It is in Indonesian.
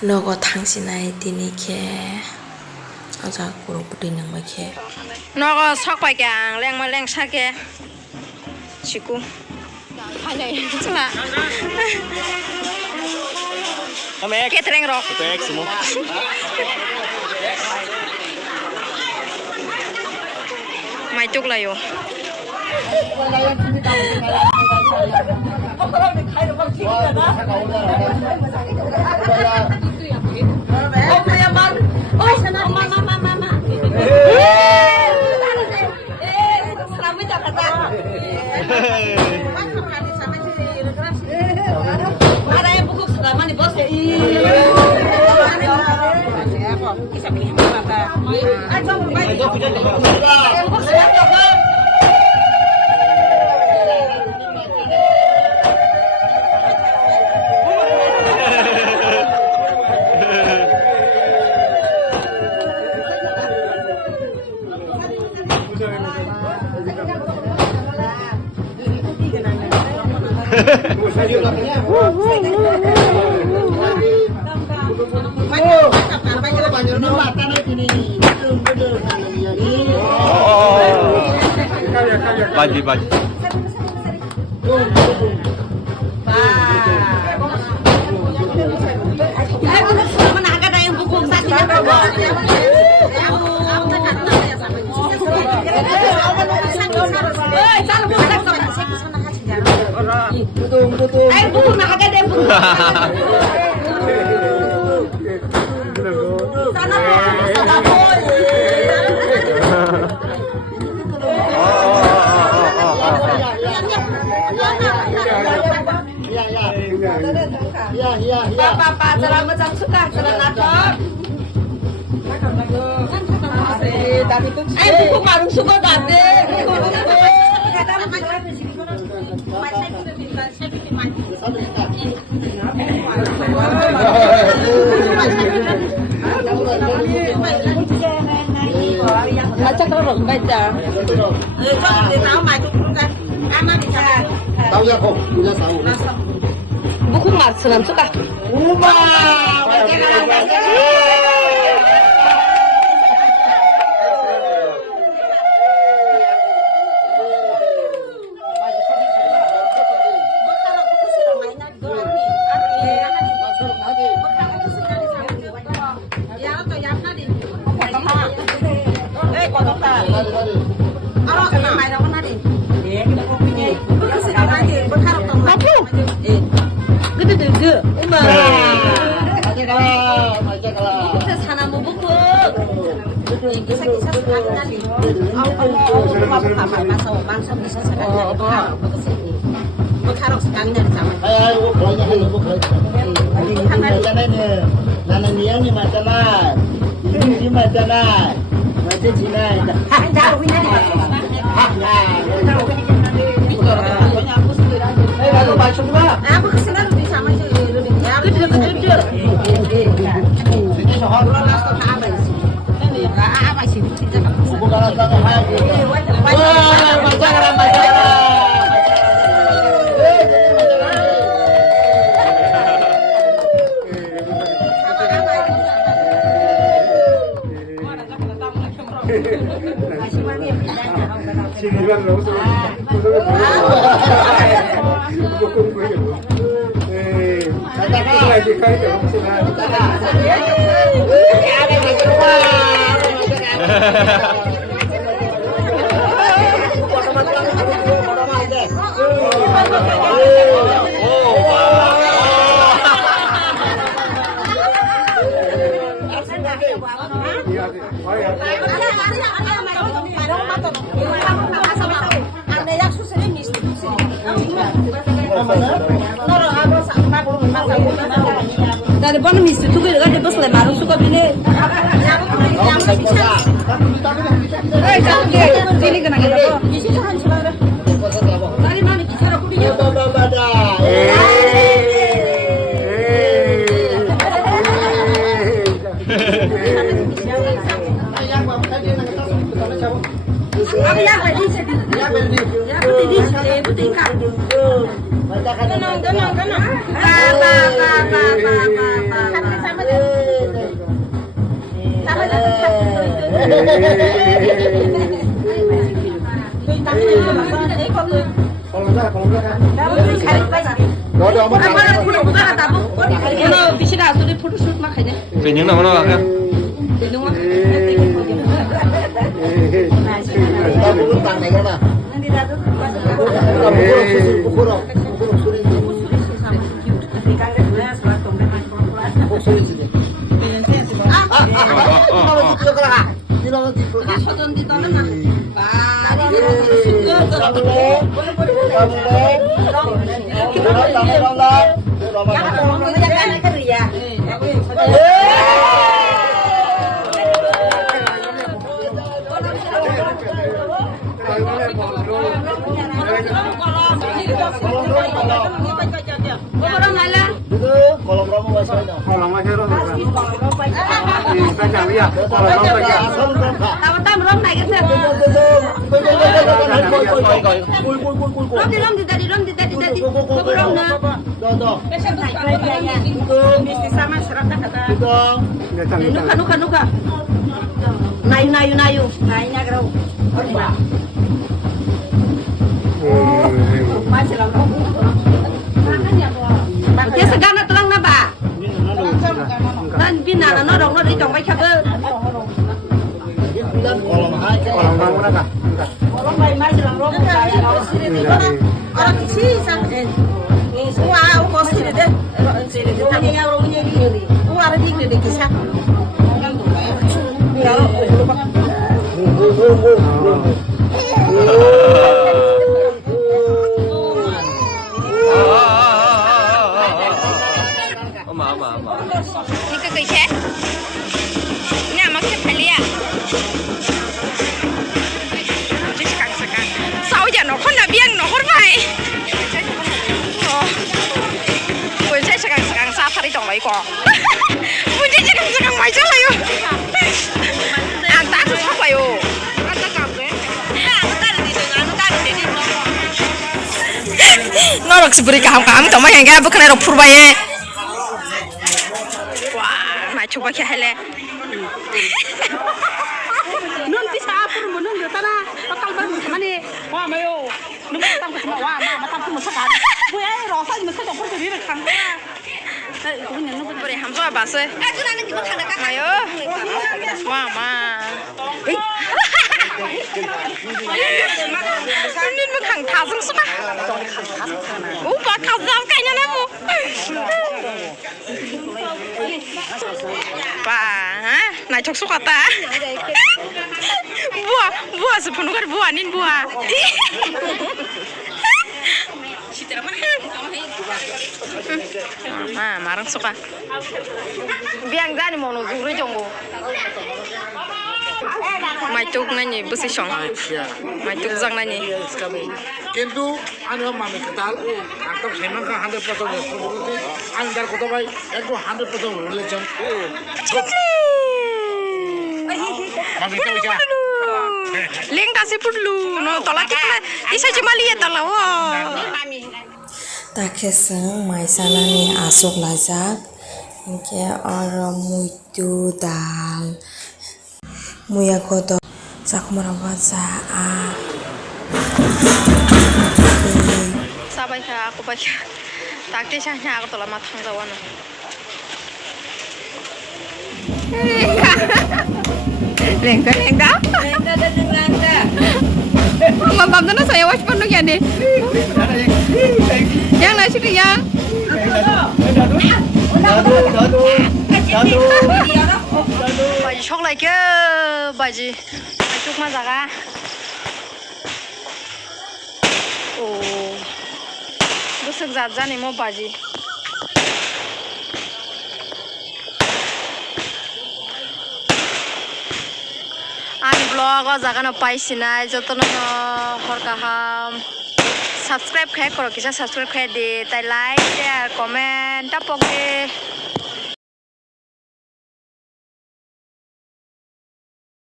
너가 당신의 디니케 아자 고로 부리는 거케 너가 석발gang 랭 사게 치고 아니 좋아 cái treng rồi mày chúc lại rồi Baji. Pak, cara macam suka, cara nakal. Buku marung suka tadi. Baca kalau baca. Tahu macam kan? Aman bisa. Tahu ya kok, punya tahu. Buku marung suka. Dari mana misi tu kita kan bos le marung suka bini. Ini kena kita. Dari mana bicara aku dia? Tenang. Đó đó mất cái. Vì những nào nó là em Tao muốn tặng này cái nào. Kalau berapa bahasanya? Kalau nggak kira Saya ya Kalau Rom này cái xe. Rom đi tadi. Rom na. Mesti sama serat kata. Nuka. Nayu. Nainya gerau. Masih lama. Dia segana telang na ba? Nan bina nó đồng nó đi trồng bay khắp ơ. Kalau nggak mana kah? Orang bay masih lang rom kaya. Orang sih sang semua aku kos sini deh. Sini deh. Tapi yang orangnya di. Ada di kisah. Ini ke kece. Ini amak cepeli ya. Jadi sekarang. Sao aja no kon nabiang no hormai. Oh. Gue sekarang safari dong lagi kok. Mungkin sekarang macam lah yo. Anta tuh apa yo? Anta kamu. Norok seberi kaham cuma yang gak bukan erok purba ye. Wah, macam apa hele? Nun bisa apa mun nun dia tanah. Bakal baru mana? Wah, mayo. Nun matang ke semua wah, matang ke masakan. Gue rasa masak dong pergi di kang. Beri hamso apa sih? Itu nanti kita kena kakak. Ayo. Wah, ma. Ini bukan tasung suka. Bukan tasung kayaknya nemu. Pak, naik cok suka ta? Buah sepenuh kan buah nin buah. Marang suka. Biang jani mau nuzuri jonggo. Macuk nanya besi song. Macuk zang nanya. কিন্তু আমি মানুষ তাল আটক সেনা 100% আন্দার কত ভাই একটু 100% relation Leng kasih perlu, no tolak kita, isa cuma lihat tolak. Takeseng maisanani asok lajak ingke oro muitu dal muya kodo sakumara baza a Sabai ka aku baca, takde sahnya aku tolak matang zawana. Lengda. Mabam na saya watch pun ya deh. Yang lah sini yang. Baju sok lagi ke baju. Baju mana jaga? Oh, busuk zat nih mau baju. Ani vlog jaga no paisina jotono no hor kaham subscribe khai koro kisa subscribe khai de tai like share comment tapok de